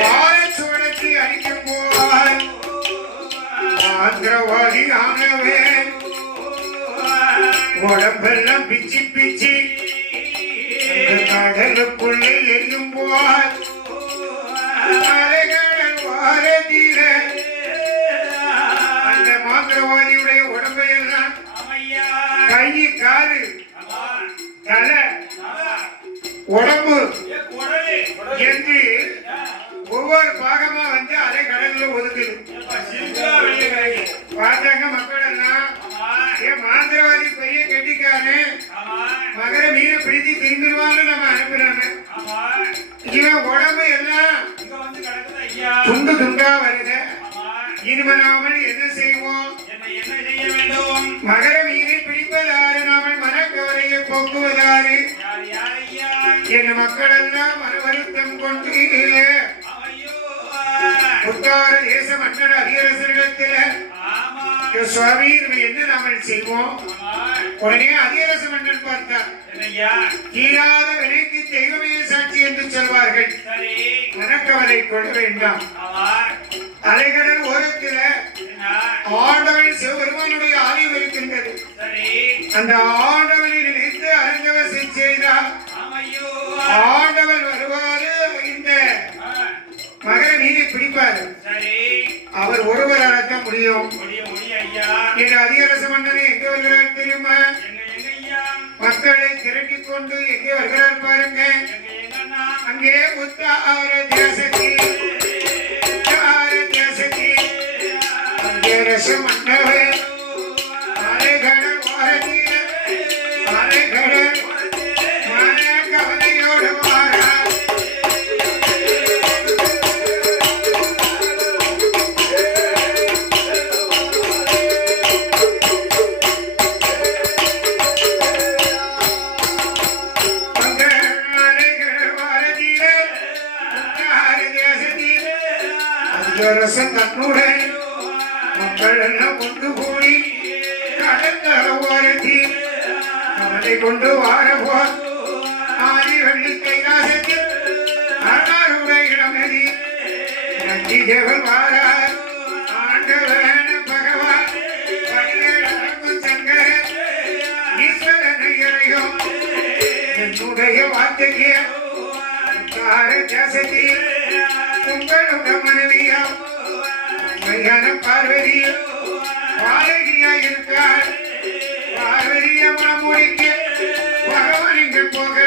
வாழச்சோடத்தை அடிக்கும் போய் ஆந்திரவாதி ஆனவே உடம்பெல்லாம் பிச்சு பிச்சு கடலுக்குள்ளே எரியும் போய் அலைகடல் வாரதீர அந்த மாந்திரவாதியுடைய உடம்பையெல்லாம் கை காலு தலை உடம்பு என்று ஒவ்வொரு பாகமா வந்து அலை கடல்ல ஒதுக்குது. பார்த்தாங்க மக்கள் எல்லாம் ஏன் மாந்திரவாதி பெரிய கெட்டிக்காரு மகர மீன பிடித்து திரும்பிடுவான்னு நம்ம அனுப்புறாங்க. இவன் உடம்பு எல்லாம் துண்டு துண்டா வருது. இனிமனாமல் என்ன செய்வோம்? மகர மீனை பிடிப்பதாறு நாமல் மனக்கவலையை போக்குவதாறு என் மக்கள் எல்லாம் மன வருத்தம் கொண்டு உத்தார தேச மன்னர் அதிகரசனிடத்தில் சுவாமி என்ன நாமல் செய்வோம்? உடனே அதிகரச மன்னன் பார்த்தார். தீராத வினைக்கு தெய்வமே சாட்சி என்று சொல்வார்கள். மனக்கவலை கொள்ள வேண்டாம். அலைகடல் ஓரத்தில் ஆண்டவன் சிவபெருமானுடைய ஆலயம் இருக்கின்றது. அந்த ஆண்டவனை நினைத்து அரங்கவசை செய்தார். ஆண்டவன் வருவாரு, இந்த மகர மீனை பிடிப்பாரு. அவர் ஒருவரால் தான் முடியும். எங்க அதிகரச மன்னனை எங்க வருகிறார் தெரியுமா? மக்களை திரட்டிக் கொண்டு எங்கே வருகிறார் பாருங்க. அங்கே உத்தார தேசத்தில் அதிகரச மன்னவர் அலைகடல் வாரதீர அலைகடல் மன கவலையோடு வாரார். தன்னுடன் மக்கள் எல்லாம் கொண்டு கூடி கடற்கரை ஓரத்தில் அவனை கொண்டு வாரபோர் ஆதி வெள்ளி கைலாசத்தில் அருடைய இடமதி நந்தி தேவன் வாரார். ஆண்டவன் பகவான் பதினேழு சங்கரன் ஈஸ்வரனை இறையும் என்னுடைய வார்த்தைக்கு தேசத்தில் உங்களோட மனைவியா மையான பார்வதிய பாலகியா இருக்கார். பார்வதிய மனமொழிக்க பகவான் இங்கு போக